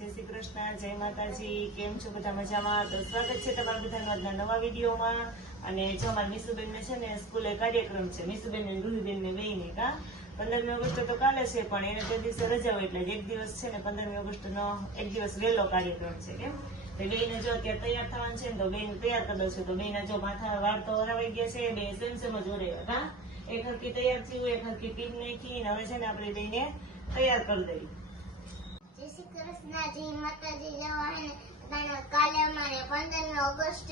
જય શ્રી કૃષ્ણ, જય માતાજી, કેમ છો બધા મજામાં? તો સ્વાગત છે તમારા બધાનો આજના નવા વિડીયોમાં. અને જો અમારા મીસુબેનને છે ને સ્કૂલે કાર્યક્રમ છે મીસુબેન ને રૂહીબેન ને બેયને કા, પંદરમી ઓગસ્ટ તો કાલે છે, પણ એને તે દિવસે રજા હોય એટલે એક દિવસ છે ને પંદરમી ઓગસ્ટ નો એક દિવસ વહેલો કાર્યક્રમ છે, કેમ? બેને જો અત્યારે તૈયાર થવાનું છે ને, તો બેન તૈયાર કરો છો. તો બેના જો માથા વાળ તો હરાવાઈ ગયા છે, બે સેમ સેમ જ ઓરે કા એક હરકી તૈયાર થયું, એક હરકી ટીમ નાખી હવે છે ને આપણે બેને તૈયાર કરી દઈએ. જય શ્રી કૃષ્ણ જય માતાજી જવા હે ને કાલે અમારે પંદરમી ઓગસ્ટ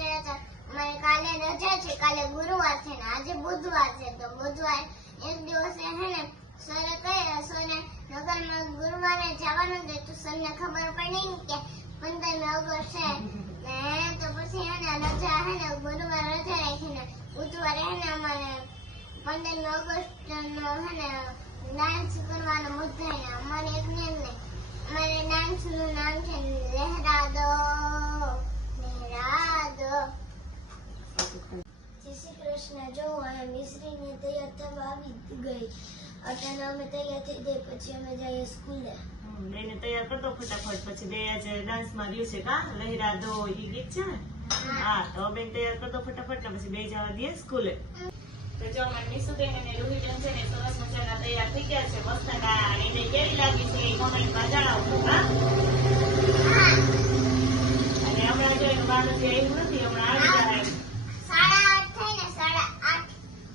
અમારે કાલે રજા છે, કાલે ગુરુવાર છે ને, આજે બુધવાર છે તો બુધવાર એક દિવસે હે ને, સરે કહે, સરે, નગરમાં ગુરુવારે જવાનું છે તો સરને ખબર પડી કે પંદરમી ઓગસ્ટ છે. ને તો પછી હે ને, રજા હે ને, ગુરુવાર રજા રાખી ને, બુધવારે હે ને અમારે પંદરમી ઓગસ્ટ નો હે ને ડાન્સ કરવાનો મુદ્દા અમારે એક ને એમ નહીં અમારે ડાન્સનું નામ છે લહેરા દો લહેરા દો જય શ્રી કૃષ્ણ જો હું મિશ્રીને તૈયાર થવા આવી ગઈ. અત્યારે અમે તૈયાર થઈ ગઈ પછી અમે જઈએ સ્કૂલે. બેને તૈયાર કરતો ફટાફટ પછી બે આજે ડાન્સમાં રહ્યું છે કા? લહેરા દો ઈ ગીત છે ને? હા તો બેન તૈયાર કરતો ફટાફટ ને પછી બે જવા દઈએ સ્કૂલે. તો જો અમારી નીસુબેન અને રોહિતન છે ને સરસ મજાના તૈયાર થઈ ગયા છે. મસ્ત ના એને કેવી લાગી છે એ કમેન્ટમાં હા અને હમણાં જો એનું બાળક જે નથી હમણાં આવી જાય. સાડા આઠ થઈ સાડા આઠ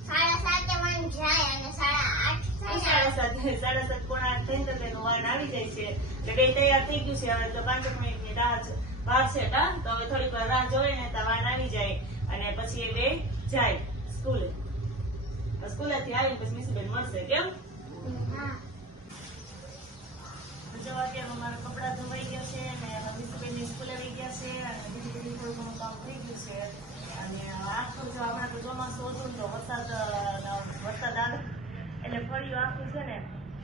સાડા સાતે વન જાય અને સાડા આઠ સાડા સાત સાડા સાત પોણા આઠ થઈને તો તેનું વાન આવી જાય છે. એટલે બે તૈયાર થઈ ગયું છે હવે તો પાંચ મિનિટની રાહ છે વાર છે કા તો હવે થોડીક વાર રાહ જોઈ ને તો વાન આવી જાય. અને પછી એ બે જાય સ્કૂલે. સ્કૂલેથી આવીને પછી મિસુબેન મળશે કેમ જો અત્યારમાં મારા કપડાં ધોવાઈ ગયા છે અને મિસુબેનની સ્કૂલે આવી ગયા છે અને બીજું બધું થોડું ઘણું કામ થઈ ગયું છે અને આખું જો આપણે તો ચોમાસું હતું તો વરસાદ વરસાદ આવે એટલે ફળિયું આખું છે ને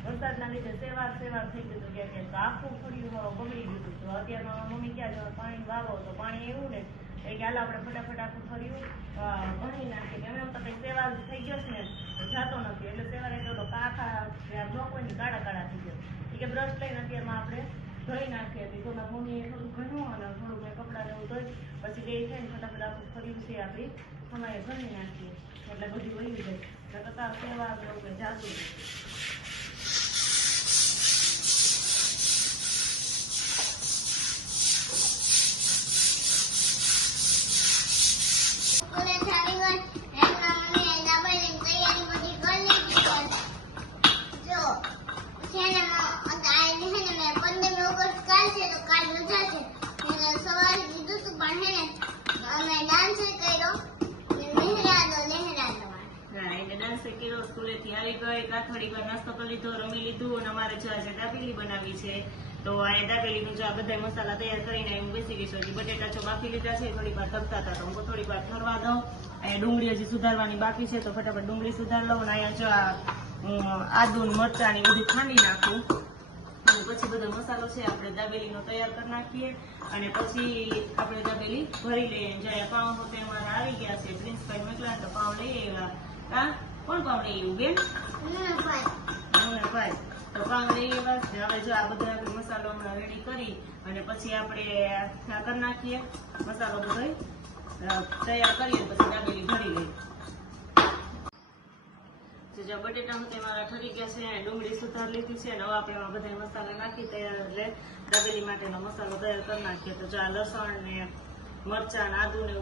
વરસાદના લીધે સેવાર સેવાર થઈ ગયું હતું ક્યાંક. આખું ફળિયું બગડી ગયું હતું તો અત્યારમાં મમ્મી ક્યાં જવા પાણી વાવો તો પાણી એવું ને એ કે હાલ આપણે ફટાફટ આખું ફળિયું અ, ભણી નાખીએ એમ એમ તો કંઈ સેવા થઈ ગયો છે ને જાતો નથી. એટલે સેવા રહેતો તો કાકા બ્લોક હોય ને કાળા કાળા થઈ ગયો. કે બ્રશ લઈને અત્યારમાં આપણે ધોઈ નાખીએ તો તો મમ્મીએ થોડું ઘણું અને થોડું મેં કપડાં એવું ધોઈ પછી બે થઈને ફટાફટ આખું ફર્યું છે આપણી. અમારે ભણી નાખીએ. એટલે બધું વહી જાય. તો કતા સેવા જાતું નથી. સ્કૂલે આવી ગઈ એમના મમ્મીએ દાબેલીની તૈયારી બધી કરી લીધી છે જો છે ને મ- આજે છે ને મેં પંદરમી ઓગસ્ટ કાલ છે તો કાલ રજા છે એટલે સવારે કીધું તું પણ છે ને અમે ડાન્સ કર્યો ને લહેરા દો લહેરા દો હા એટલે ડાન્સ કર્યો સ્કૂલેથી આવી ગઈ કાં થોડી વાર નાસ્તો કરી લીધો, રમી લીધું અને અમારે જો દાબેલી બનાવી છે, તો આ દાબેલીનું જો આ બધા મસાલા તૈયાર કરીને હું બેસી ગઈ છું. બટેટા જો બાફી લીધા છે, થોડી વાર તપતા હતા, તો હું થોડી વાર ઠરવા દઉં. અહીંયા ડુંગળી હજી સુધારવાની બાકી છે, તો ફટાફટ ડુંગળી સુધાર લઉં અને અહીંયા જો આ આદુ ને મરચાં ને બધું ખાંડી નાખું. અને પછી બધો મસાલો છે, આપણે દાબેલીનો તૈયાર કરી નાખીએ. અને પછી આપણે દાબેલી ભરી લઈએ. જ્યારે પાઉં પોતે અમારા આવી ગયા છે, પ્રિન્સ ભાઈ મોકલા તો પાઉં લઈ આવ્યા. પાઉં લઈ બેન? તો આવ્યા હવે જો આ બધા મસાલો હમણાં રેડી કરી અને પછી આપણે આ કરી નાખીએ. મસાલો બધો તૈયાર કરીએ પછી દાબેલી ભરી લઈએ. જો બટેટા હું મારા ઠરી ગયા છે અને ડુંગળી સુધાર લીધી છે અને હવે આપણે એમાં બધા મસાલા નાખી તૈયાર એટલે દાબેલી માટેનો મસાલો તૈયાર કરી નાખીએ. તો જો આ લસણ ને મરચાં ને આદુ ને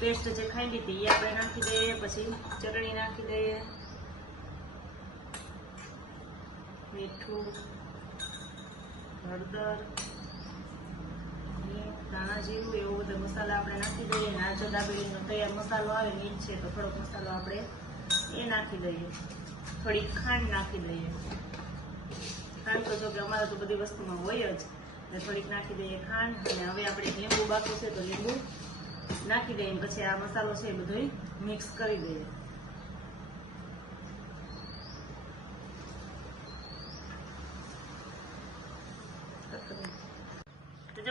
પેસ્ટ જે ખાઈ લીધી એ આપણે નાખી દઈએ, પછી ચટણી નાખી દઈએ. મીઠું, હળદર ધાણા જીરું, એવો બધો મસાલા આપણે નાખી દઈએ. અને આજો દાબેલીનો તૈયાર મસાલો આવે, મીઠ છે તો થોડોક મસાલો આપણે એ નાખી દઈએ. થોડી ખાંડ નાખી દઈએ. ખાંડ તો જો કે અમારે તો બધી વસ્તુમાં હોય જ. એટલે થોડીક નાખી દઈએ ખાંડ. અને હવે આપણે લીંબુ બાકી છે તો લીંબુ નાખી દઈએ પછી આ મસાલો છે એ બધો મિક્સ કરી દઈએ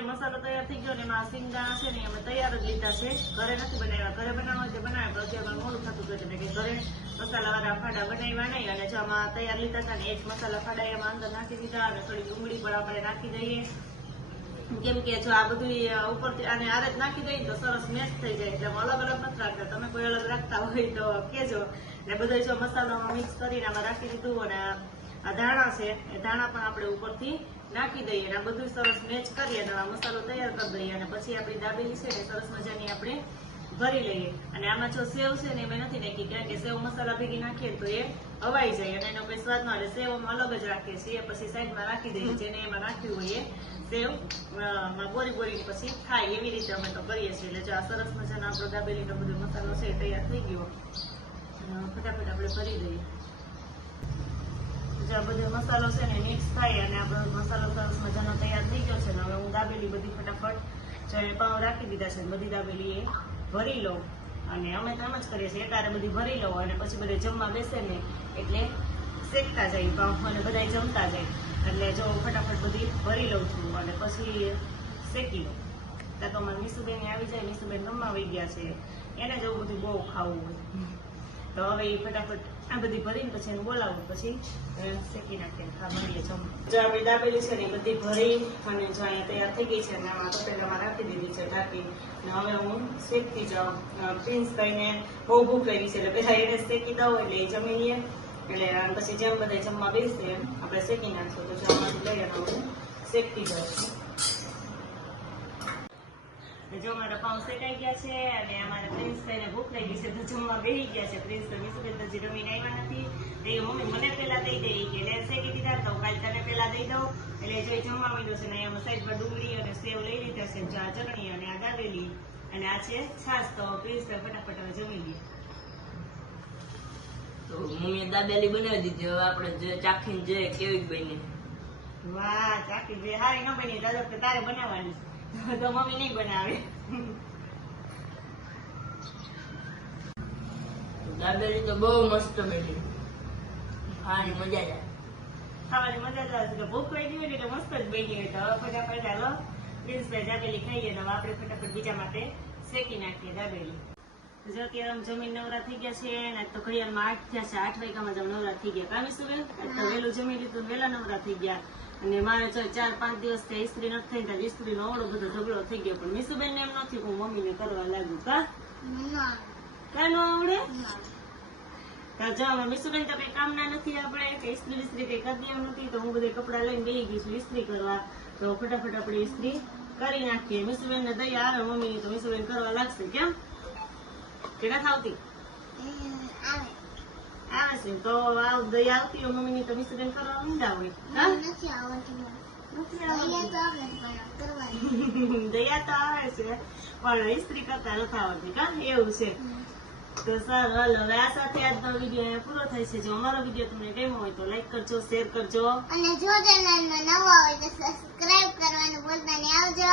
મસાલો તૈયાર થઈ ગયો ને એમાં સિંગદાણા છે ને અમે તૈયાર જ લીધા છે. ઘરે નથી બનાવ્યા. ઘરે બનાવવા હોય તો બનાવે, પણ અત્યારે મોડું થતું હતું એટલે કે ઘરે મસાલા વાળા ફાડા બનાવ્યા નહીં અને જો આમાં તૈયાર લીધા હતા ને એ જ મસાલા ફાડા એમાં અંદર નાખી દીધા અને થોડી ડુંગળી પણ આપણે નાખી દઈએ. કેમ કે જો આ બધું ઉપરથી આને આરે નાખી દઈએ તો સરસ મેચ થઈ જાય. એટલે અલગ અલગ નથી રાખતા. તમે કોઈ અલગ રાખતા હોય તો કેજો. ને બધો જો મસાલો મિક્સ કરીને આમાં રાખી દીધું અને આ ધાણા છે, એ ધાણા પણ આપણે ઉપરથી નાખી દઈએ અને આ બધું સરસ મેચ કરીએ અને આ મસાલો તૈયાર કરી દઈએ અને પછી આપણી દાબેલી છે ને સરસ મજાની આપણે ભરી લઈએ. અને આમાં જો સેવ છે ને એમાં નથી નાખી. કારણ કે સેવ મસાલા ભેગી નાખીએ તો એ હવાઈ જાય અને એનો કોઈ સ્વાદ ન આવે. સેવ અમે અલગ જ રાખીએ છીએ પછી સાઈડમાં રાખી દઈએ જેને એમાં રાખ્યું હોય એ સેવ બોરી બોરી પછી થાય એવી રીતે અમે તો કરીએ છીએ. એટલે જો આ સરસ મજાનો આપણો દાબેલીનો બધો મસાલો છે એ તૈયાર થઈ ગયો. ફટાફટ આપણે ભરી દઈએ. જો આ બધો મસાલો છે ને મિક્સ થાય અને આપણો મસાલો સરસ મજાનો તૈયાર થઈ ગયો છે ને હવે હું દાબેલી બધી ફટાફટ જો એ પાવ રાખી દીધા છે બધી દાબેલી એ ભરી લઉં. અને અમે તો એમ જ કરીએ છીએ. તારે બધી ભરી લઉં અને પછી બધે જમવા બેસે ને એટલે શેકતા જાય પાવ અને બધા જમતા જાય. એટલે જો ફટાફટ બધી ભરી લઉં છું અને પછી શેકી લઉં. ત્યાં તો અમારે મીસુબેન આવી જાય મીસુબેન જમવા આવી ગયા છે. એને જ એવું બધું બહુ ખાવું હોય. તો હવે એ ફટાફટ આ બધી ભરીને પછી એને બોલાવું. પછી શેકી નાખીએ ખા મળીએ જમવા. જો આપણે દાબેલી છે ને એ બધી ભરી અને જો અહીંયા તૈયાર થઈ ગઈ છે અને આમાં તપેલામાં રાખી દીધી છે ઢાંકી. ને હવે હું શેકતી જાઉં. પ્રિન્સ ભાઈને બહુ ભૂખ લાગી છે એટલે પહેલા એને શેકી દઉં એટલે એ જમી લઈએ એટલે પછી જેમ બધા જમવા બેસીએ આપણે શેકી નાખશું તો જો લઈએ લઈ અને હું શેકતી ને જો મારા પાઉં સેટાઈ ગયા છે અને અમારા પ્રિન્સ ભાઈને ભૂખ લાગી છે તો જમવા બેસી ગયા છે. પ્રિન્સ તો વિસુબેન તો હજી રમીને આવ્યા નથી. તો મમ્મી મને પહેલા દઈ દે. કે લે શેકી દીધા તો કાલે તને પહેલા દઈ દઉં. એટલે જો જમવા માંડ્યો છે ને અહીંયા સાઈડમાં ડુંગળી અને સેવ લઈ લીધા છે આ ચટણી અને આ દાબેલી. અને આ છે છાશ. તો પ્રિન્સ ફટાફટ જમી લઈએ. તો મમ્મીએ દાબેલી બનાવી દીધી. હવે આપણે જે ચાખીને જોઈએ કેવી બની. વાહ ચાખી. જે હારી ન બની દાદા તારે બનાવવાની તો મમ્મી નહીં બનાવે. દાબેલી તો બહુ મસ્ત બેઠી. ખાવાની મજા જ ખાવાની મજા જ આવે ભૂખ લાગી હોય એટલે મસ્ત જ બની હોય તો ફટાફટ હાલો. પ્રિન્સભાઈ દાબેલી ખાઈએ તો આપણે ફટાફટ બીજા માટે શેકી નાખીએ દાબેલી. જો કે આમ જમીન નવરા થઈ ગયા છે ને તો ઘડિયાળમાં આઠ થયા છે. આઠ વાગ્યામાં જ નવરા થઈ ગયા. કામી શું તો વહેલું જમી લીધું વહેલા નવરા થઈ ગયા. અને મારે જો ચાર પાંચ દિવસથી ઇસ્ત્રી નથી થઈ ત્યાં ઇસ્ત્રીનો અવળો બધો ઝઘડો થઈ ગયો. પણ મીસુબેન ને એમ નથી હું હું મમ્મીને કરવા લાગ્યું કા? ના કાનો આવડે? ના ત્યાં જવા મીસુબેન તો કઈ કામના નથી આપણે, કે ઇસ્ત્રી વિસ્ત્રી કઈ કરી એમ નથી, તો હું બધે કપડા લઈને બેસી ગઈ છું ઇસ્ત્રી કરવા. તો ફટાફટ આપણે ઇસ્ત્રી કરી નાખીએ. મીસુબેન ને દયા આવે મમ્મી તો મીસુબેન કરવા લાગશે, કેમ? કે નથી આવતી? આવે. આવે તો આવ દયા આવતી હોય મમ્મી ની તો મીસુબેન કરવા ઊંડા હોય નથી આવડતું દયા તો આવે છે પણ ઇસ્ત્રી કરતા નથી આવડતી કા એવું છે તો સર હાલો હવે આ સાથે આજનો વીડિયો પૂરો થાય છે જો અમારો વીડિયો તમને ગમ્યો હોય તો લાઈક કરજો શેર કરજો અને જો ચેનલમાં નવો હોય તો સબસ્ક્રાઇબ કરવાનું ભૂલતા નહીં આવજો